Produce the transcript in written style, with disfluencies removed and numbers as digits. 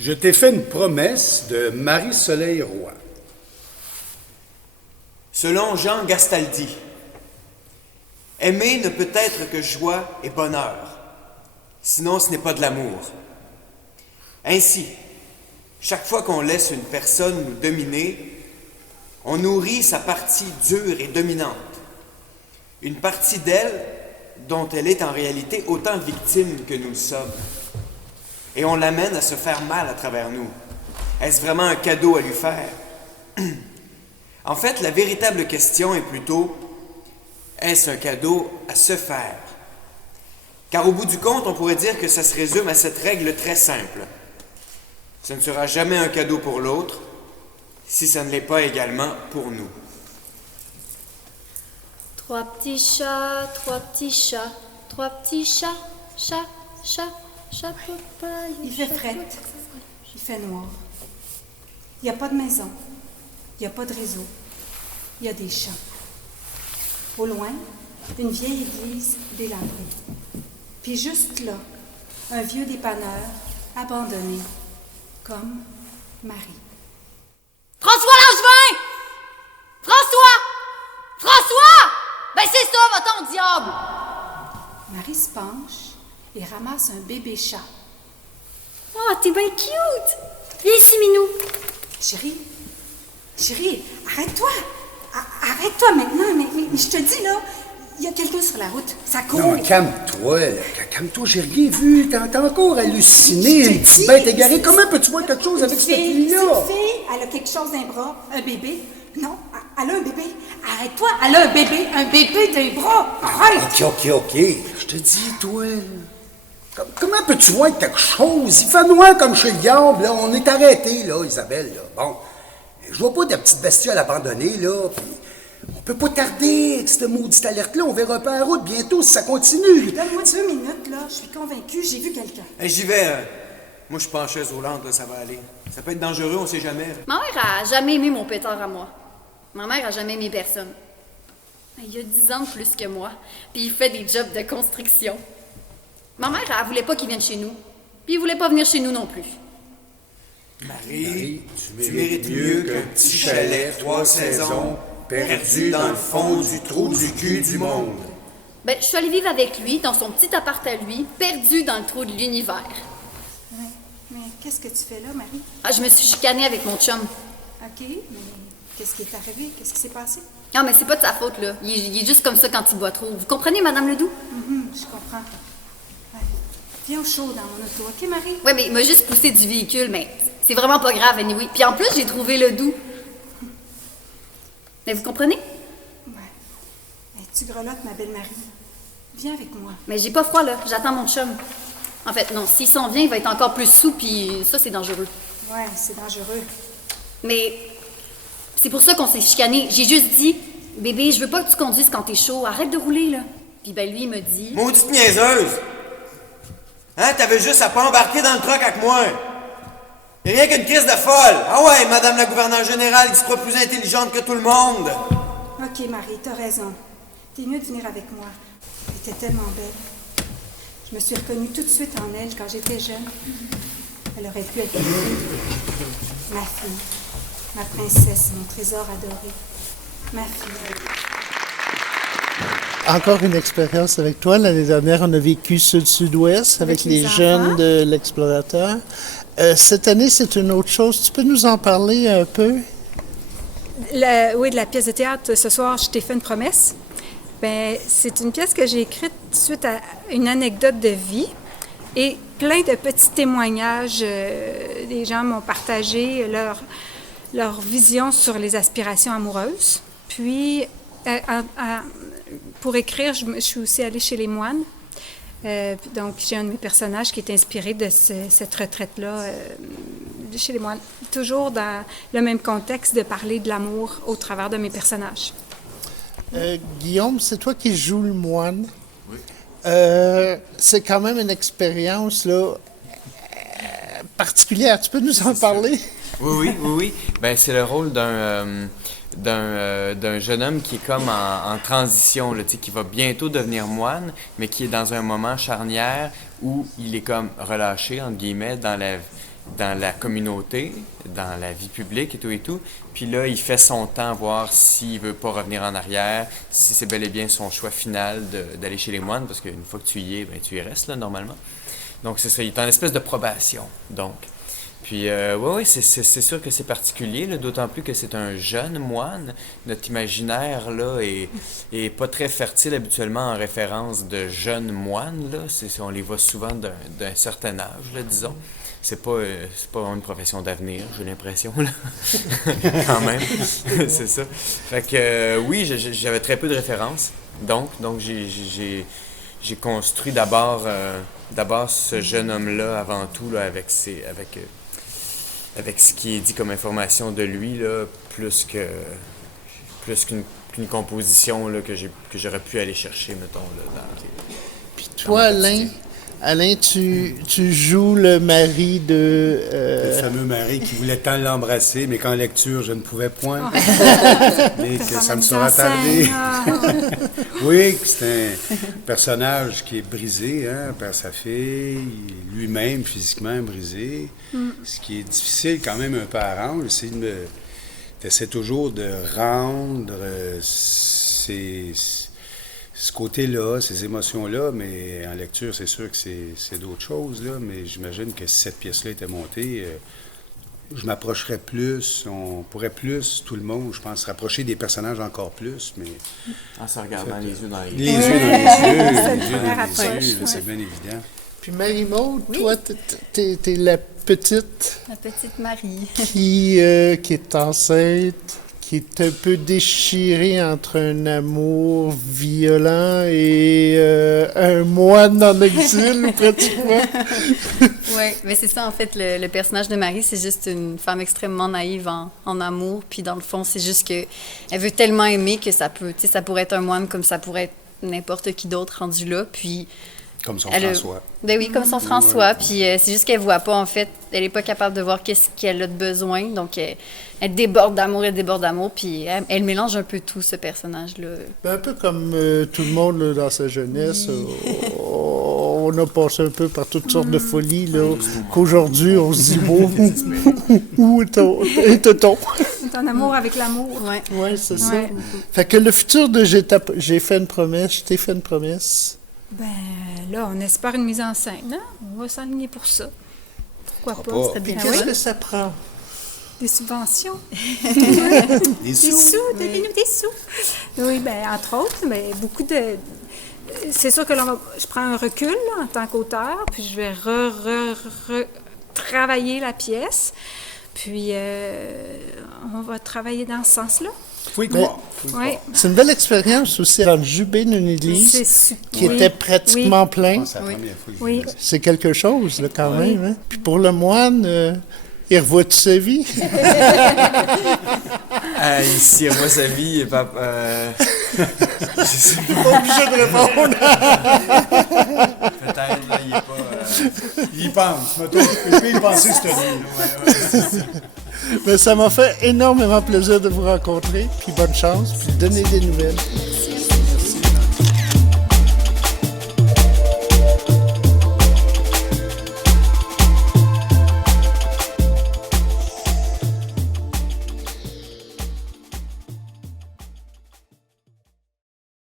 Je t'ai fait une promesse de Marie-Soleil Roy. Selon Jean Gastaldi, aimer ne peut être que joie et bonheur, sinon ce n'est pas de l'amour. Ainsi, chaque fois qu'on laisse une personne nous dominer, on nourrit sa partie dure et dominante, une partie d'elle dont elle est en réalité autant victime que nous le sommes. Et on l'amène à se faire mal à travers nous. Est-ce vraiment un cadeau à lui faire? En fait, la véritable question est plutôt, est-ce un cadeau à se faire? Car au bout du compte, on pourrait dire que ça se résume à cette règle très simple. Ce ne sera jamais un cadeau pour l'autre, si ça ne l'est pas également pour nous. Trois petits chats, trois petits chats, chat, papa. Il fait fret, il fait noir. Il n'y a pas de maison, il n'y a pas de réseau, il y a des champs. Au loin, une vieille église délabrée. Puis juste là, un vieux dépanneur abandonné, comme Marie. François Langevin! François! Ben c'est ça, va-t'en, diable! Marie se penche et ramasse un bébé chat. Oh, t'es bien cute! Viens ici, Minou. Chérie, arrête-toi! Arrête-toi maintenant, mais je te dis là, il y a quelqu'un sur la route, ça court. Non, calme-toi, là. Calme-toi, j'ai rien vu. T'as encore halluciné, une petite bête égarée. Comment peux-tu voir quelque chose avec cette fille-là? Cette fille, elle a quelque chose d'un bras, un bébé. Non, elle a un bébé. Arrête-toi, elle a un bébé d'un bras. Arrête! OK. Je te dis, toi, comment peux-tu voir quelque chose? Il fait noir comme chez le diable, là. On est arrêtés, là, Isabelle, là. Bon, je vois pas de petite bestiole abandonnée, là, puis on peut pas tarder avec cette maudite alerte-là. On verra pas la route bientôt si ça continue. Donne-moi 2 minutes, là. Je suis convaincue, j'ai vu quelqu'un. J'y vais. Moi, je suis pas en chaise roulante, là, ça va aller. Ça peut être dangereux, on sait jamais. Ma mère a jamais aimé mon pétard à moi. Ma mère a jamais aimé personne. Il a 10 ans de plus que moi, puis il fait des jobs de construction. Ma mère, elle voulait pas qu'il vienne chez nous, puis il voulait pas venir chez nous non plus. Marie, tu mérites mieux qu'un petit chalet, 3 saisons, perdu dans le fond du trou du cul du monde. Ben, je suis allée vivre avec lui, dans son petit appart à lui, perdu dans le trou de l'univers. Ouais, mais qu'est-ce que tu fais là, Marie? Ah, je me suis chicanée avec mon chum. OK, mais qu'est-ce qui est arrivé? Qu'est-ce qui s'est passé? Non, mais c'est pas de sa faute, là. Il est juste comme ça quand il boit trop. Vous comprenez, Madame Ledoux? Je comprends. Ouais. Viens au chaud dans mon auto, OK, Marie? Oui, mais il m'a juste poussé du véhicule, mais c'est vraiment pas grave, anyway. Puis en plus, j'ai trouvé Ledoux. Mais vous comprenez? Ouais. Mais tu grelottes, ma belle Marie. Viens avec moi. Mais j'ai pas froid, là. J'attends mon chum. En fait, non, s'il s'en vient, il va être encore plus sous, puis ça, c'est dangereux. Ouais, c'est dangereux. Mais c'est pour ça qu'on s'est chicané. J'ai juste dit, bébé, je veux pas que tu conduises quand t'es chaud. Arrête de rouler, là. Puis ben lui, il me dit... Maudite niaiseuse! Hein, t'avais juste à pas embarquer dans le truck avec moi! Y'a rien qu'une crise de folle! Ah ouais, madame la gouverneure générale, qui se croit plus intelligente que tout le monde! OK, Marie, t'as raison. T'es mieux de venir avec moi. Elle était tellement belle. Je me suis reconnue tout de suite en elle quand j'étais jeune. Elle aurait pu être ma fille, ma princesse, mon trésor adoré. Ma fille. Encore une expérience avec toi. L'année dernière, on a vécu Sud-Sud-Ouest avec les jeunes de l'Explorateur. Cette année, c'est une autre chose. Tu peux nous en parler un peu? Oui, de la pièce de théâtre. Ce soir, je t'ai fait une promesse. Bien, c'est une pièce que j'ai écrite suite à une anecdote de vie et plein de petits témoignages. Des gens m'ont partagé leur vision sur les aspirations amoureuses. Puis, pour écrire, je suis aussi allée chez les moines. Donc, j'ai un de mes personnages qui est inspiré de cette retraite-là chez les moines. Toujours dans le même contexte de parler de l'amour au travers de mes personnages. Guillaume, c'est toi qui joues le moine. Oui. C'est quand même une expérience là, particulière. Tu peux nous en parler? Oui. Ben, c'est le rôle d'un jeune homme qui est comme en transition, là, qui va bientôt devenir moine, mais qui est dans un moment charnière où il est comme relâché, entre guillemets, dans la communauté, dans la vie publique et tout. Puis là, il fait son temps, voir s'il veut pas revenir en arrière, si c'est bel et bien son choix final d'aller chez les moines, parce qu'une fois que tu y es, ben, tu y restes, là, normalement. Donc, c'est ça, il est en espèce de probation, donc. Puis, oui, c'est sûr que c'est particulier, là, d'autant plus que c'est un jeune moine. Notre imaginaire, là, est pas très fertile habituellement en référence de jeunes moines, là. On les voit souvent d'un certain âge, là, disons. C'est pas une profession d'avenir, j'ai l'impression, là. Quand même, c'est ça. Fait que, oui, j'avais très peu de références. Donc j'ai construit d'abord ce jeune homme-là avant tout, là, avec ce qui est dit comme information de lui, là, plus qu'une composition là, que j'aurais pu aller chercher, mettons, là, Puis toi, Alain, tu joues le mari de... Le fameux mari qui voulait tant l'embrasser, mais qu'en lecture, je ne pouvais point. Mais que ça me sera tardé. Oui, c'est un personnage qui est brisé, hein, par sa fille, lui-même physiquement brisé. Ce qui est difficile quand même un peu à rendre, c'est d'essayer toujours de rendre ce côté-là, ces émotions-là, mais en lecture, c'est sûr que c'est d'autres choses, là, mais j'imagine que si cette pièce-là était montée, je m'approcherais plus, on pourrait plus, tout le monde, je pense, se rapprocher des personnages encore plus, mais... en se regardant les yeux dans les yeux. Les yeux dans les yeux, c'est bien évident. Puis Marie-Maude, toi, t'es la petite La petite Marie. qui est enceinte, qui est un peu déchirée entre un amour violent et un moine en exil, pratiquement. Oui, mais c'est ça, en fait, le personnage de Marie, c'est juste une femme extrêmement naïve en amour. Puis dans le fond, c'est juste que elle veut tellement aimer que ça pourrait être un moine comme ça pourrait être n'importe qui d'autre rendu là. Puis Comme son François. Ben oui, comme son François. Puis c'est juste qu'elle voit pas, en fait. Elle est pas capable de voir qu'est-ce qu'elle a de besoin. Donc, elle déborde d'amour. Puis elle mélange un peu tout, ce personnage-là. Un peu comme tout le monde là, dans sa jeunesse. On a passé un peu par toutes sortes de folies, là, qu'aujourd'hui, on se dit, bon, où est-on? C'est un amour avec l'amour. Ouais. Oui, c'est ça. Ouais. Fait que le futur de j'ai fait une promesse, je t'ai fait une promesse. Ben là, on espère une mise en scène. Hein? On va s'enligner pour ça. Pourquoi pas? Pourquoi pas? Puis Ben qu'est-ce oui. que ça prend? Des subventions. Des Des sous, donnez-nous des sous. Oui, bien, entre autres, mais beaucoup de... C'est sûr que là, je prends un recul là, en tant qu'auteur, puis je vais travailler la pièce, puis on va travailler dans ce sens-là. Faut y croire. Oui, C'est une belle expérience aussi, dans le jubé d'une église c'est super. qui était pratiquement plein. C'est la première fois que Oui. je dis ça. C'est quelque chose, là, quand même. Hein? Puis pour le moine, il revoit-tu sa vie? Ici, moi, sa vie, je sais Pas obligé de répondre. peut-être, là, il est pas... Il y pense. Je peux y penser cette nuit. Mais ça m'a fait énormément plaisir de vous rencontrer, puis bonne chance, puis donner des nouvelles.